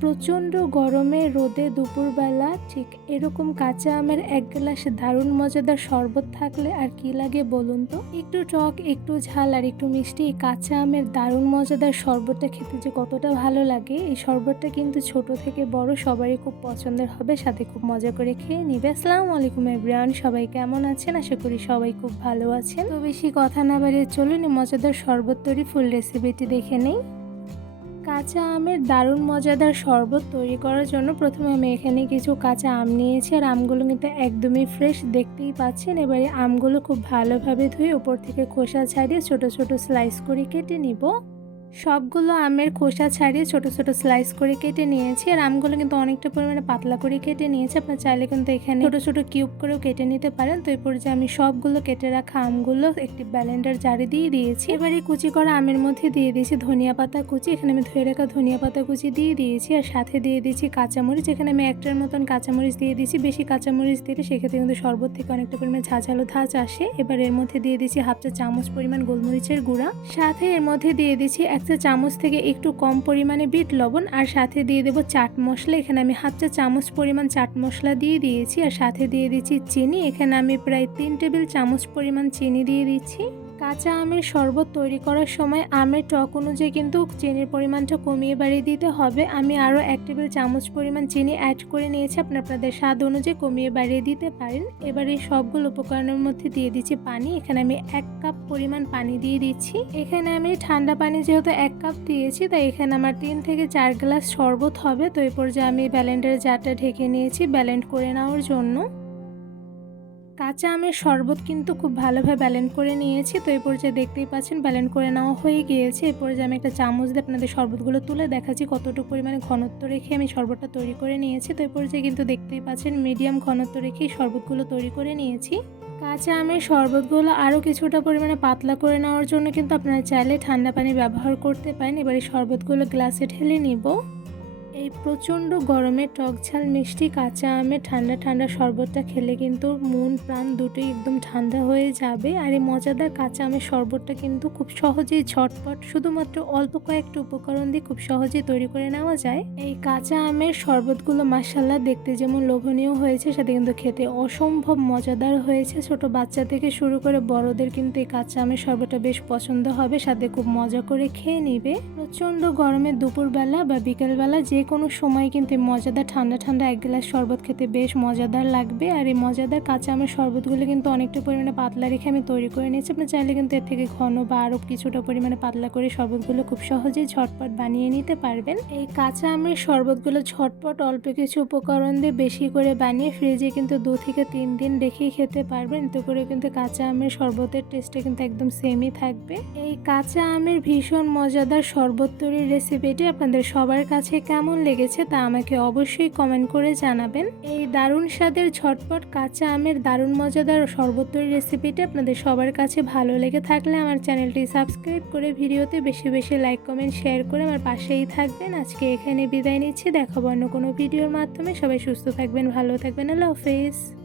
প্রচণ্ড গরমে রোদে দুপুরবেলা ঠিক এরকম কাঁচা আমের এক গ্লাস দারুণ মজাদার শরবত থাকলে আর কি লাগে বলুন তো। একটু টক, একটু ঝাল আর একটু মিষ্টি এই কাঁচা আমের দারুণ মজাদার শরবতটা খেতে যে কতটা ভালো লাগে। এই শরবতটা কিন্তু ছোট থেকে বড় সবারই খুব পছন্দের হবে, সাথে খুব মজা করে খেয়ে নিবে। আসসালামু আলাইকুম এভরিওয়ান, সবাই কেমন আছেন? আশা করি সবাই খুব ভালো আছেন। তো বেশি কথা না বাড়িয়ে চলুন মজাদার শরবত তৈরি ফুল রেসিপিটি দেখে নেই। কাঁচা আমের দারুণ মজাদার শরবত তৈরি করার জন্য প্রথমে আমি এখানে কিছু কাঁচা আম নিয়েছি, আর আমগুলো কিন্তু একদমই ফ্রেশ, দেখতেই পাচ্ছেন। এবারে আমগুলো খুব ভালোভাবে ধুয়ে উপর থেকে খোসা ছাড়িয়ে ছোট ছোট স্লাইস করে কেটে নিব। সবগুলো আমের খোসা ছাড়িয়ে ছোট ছোট স্লাইস করে কেটে নিয়েছি, আর আমগুলো কিন্তু অনেকটা পরিমাণে পাতলা করে কেটে নিয়েছি। আপনার চাইলে কিন্তু এখানে ছোট ছোট কিউব করেও কেটে নিতে পারেন। তো এই পর্যায়ে আমি সবগুলো কেটে রাখা আমগুলো একটি ব্লেন্ডার জারে দিয়ে দিয়েছি। এবারে কুচি করা আমের মধ্যে দিয়ে দিয়েছি ধনিয়া পাতা কুচি। এখানে আমি ধুয়ে রাখা ধনিয়া পাতা কুচি দিয়ে দিয়েছি, আর সাথে দিয়ে দিয়েছি কাঁচামরিচ। এখানে আমি একটার মতন কাঁচামরিচ দিয়ে দিয়েছি। বেশি কাঁচামরিচ দিলে সেক্ষেত্রে কিন্তু শরবত থেকে অনেকটা পরিমাণে ঝাঁঝালো ধাঁচ আসে। এবার এর মধ্যে দিয়ে দিয়েছি হাফ চা চামচ পরিমাণ গোলমরিচের গুঁড়া, সাথে এর মধ্যে দিয়ে দিয়েছি এক চা চামচ থেকে একটু কম পরিমাণে বিট লবণ, আর সাথে দিয়ে দেবো চাট মশলা। এখানে আমি হাফ চা চামচ পরিমাণ চাট মশলা দিয়ে দিয়েছি, আর সাথে দিয়ে দিচ্ছি চিনি। এখানে আমি প্রায় 3 টেবিল চামচ পরিমাণ চিনি দিয়ে দিচ্ছি। কাঁচা আমের শরবত তৈরি করার সময় আমের টক অনুযায়ী কিন্তু চিনির পরিমাণটা কমিয়ে বাড়িয়ে দিতে হবে। আমি আরও 1 টেবিল চামচ পরিমাণ চিনি অ্যাড করে নিয়েছি, আপনাদের স্বাদ অনুযায়ী কমিয়ে বাড়িয়ে দিতে পারেন। এবার এই সবগুলো উপকরণের মধ্যে দিয়ে দিচ্ছি পানি। এখানে আমি 1 কাপ পরিমাণ পানি দিয়ে দিচ্ছি। এখানে আমি ঠান্ডা পানি যেহেতু 1 কাপ দিয়েছি, তাই এখানে আমার 3 থেকে 4 গ্লাস শরবত হবে। তো এই পর্যায়ে আমি ব্লেন্ডারের জারটা ঢেকে নিয়েছি ব্লেন্ড করে নেওয়ার জন্য। কাঁচা আমের শরবত কিন্তু খুব ভালোভাবে ব্লেন্ড করে নিয়েছি। তো এই পর্যায়ে দেখতেই পাচ্ছেন ব্লেন্ড করে নেওয়া হয়ে গিয়েছে। এই পর্যায়ে আমি একটা চামচ দিয়ে আপনাদের শরবতগুলো তুলে দেখাচ্ছি কতটুকু পরিমাণে ঘনত্ব রেখে আমি শরবতটা তৈরি করে নিয়েছি। তো এই পর্যায়ে কিন্তু দেখতেই পাচ্ছেন মিডিয়াম ঘনত্ব রেখে শরবতগুলো তৈরি করে নিয়েছি। কাঁচা আমের শরবতগুলো আরও কিছুটা পরিমাণে পাতলা করে নেওয়ার জন্য কিন্তু আপনারা চাইলে ঠান্ডা পানি ব্যবহার করতে পারেন। এবার এই শরবতগুলো গ্লাসে ঢেলে নিব। এই প্রচণ্ড গরমে টক ঝাল মিষ্টি কাঁচা আমের ঠান্ডা ঠান্ডা শরবতটা খেলে কিন্তু মন প্রাণ দুটোই একদম ঠান্ডা হয়ে যাবে। আর এই মজাদার কাঁচা আমের শরবতটা কিন্তু খুব সহজেই ঝটপট শুধুমাত্র অল্প কয়েকটা উপকরণ দিয়ে খুব সহজেই তৈরি করে নেওয়া যায়। এই কাঁচা আমের শরবতগুলো মাশাআল্লাহ দেখতে যেমন লোভনীয় হয়েছে, সাথে কিন্তু খেতে অসম্ভব মজাদার হয়েছে। ছোট বাচ্চা থেকে শুরু করে বড়দের কিন্তু এই কাঁচা আমের শরবতটা বেশ পছন্দ হবে, সাথে খুব মজা করে খেয়ে নিবে। প্রচণ্ড গরমে দুপুরবেলা বা বিকেলবেলা যে কোনো সময় কিন্তু মজাদার ঠান্ডা ঠান্ডা এক গ্লাস শরবত খেতে বেশ মজাদার লাগবে। আর এই মজাদার কাঁচা আমের শরবতগুলো কিন্তু অনেকটা পরিমাণে পাতলা রেখে আমি তৈরি করে নিয়েছি। আপনি চাইলে কিন্তু এর থেকে ঘন বা আরও কিছুটা পরিমাণে পাতলা করে শরবতগুলো খুব সহজেই ঝটপট বানিয়ে নিতে পারবেন। এই কাঁচা আমের শরবতগুলো ঝটপট অল্প কিছু উপকরণ দিয়ে বেশি করে বানিয়ে ফ্রিজে কিন্তু 2 থেকে 3 দিন রেখেই খেতে পারবেন। এতে করে কিন্তু কাঁচা আমের শরবতের টেস্টটা কিন্তু একদম সেমই থাকবে। এই কাঁচা আমের ভীষণ মজাদার শরবত তৈরির রেসিপিটি আপনাদের সবার কাছে কেমন লেগেছে তা আমাকে অবশ্যই কমেন্ট করে জানাবেন। এই দারুণ স্বাদের ঝটপট কাঁচা আমের দারুণ মজাদার শরবত তৈরির রেসিপিটি আপনাদের সবার কাছে ভালো লেগে থাকলে আমার চ্যানেলটি সাবস্ক্রাইব করে ভিডিওতে বেশি বেশি লাইক কমেন্ট শেয়ার করে আমার পাশেই থাকবেন। আজকে এখানে বিদায় নিচ্ছি, দেখাবো অন্য কোনো ভিডিওর মাধ্যমে। সবাই সুস্থ থাকবেন, ভালো থাকবেন, আল্লাহ হাফেজ।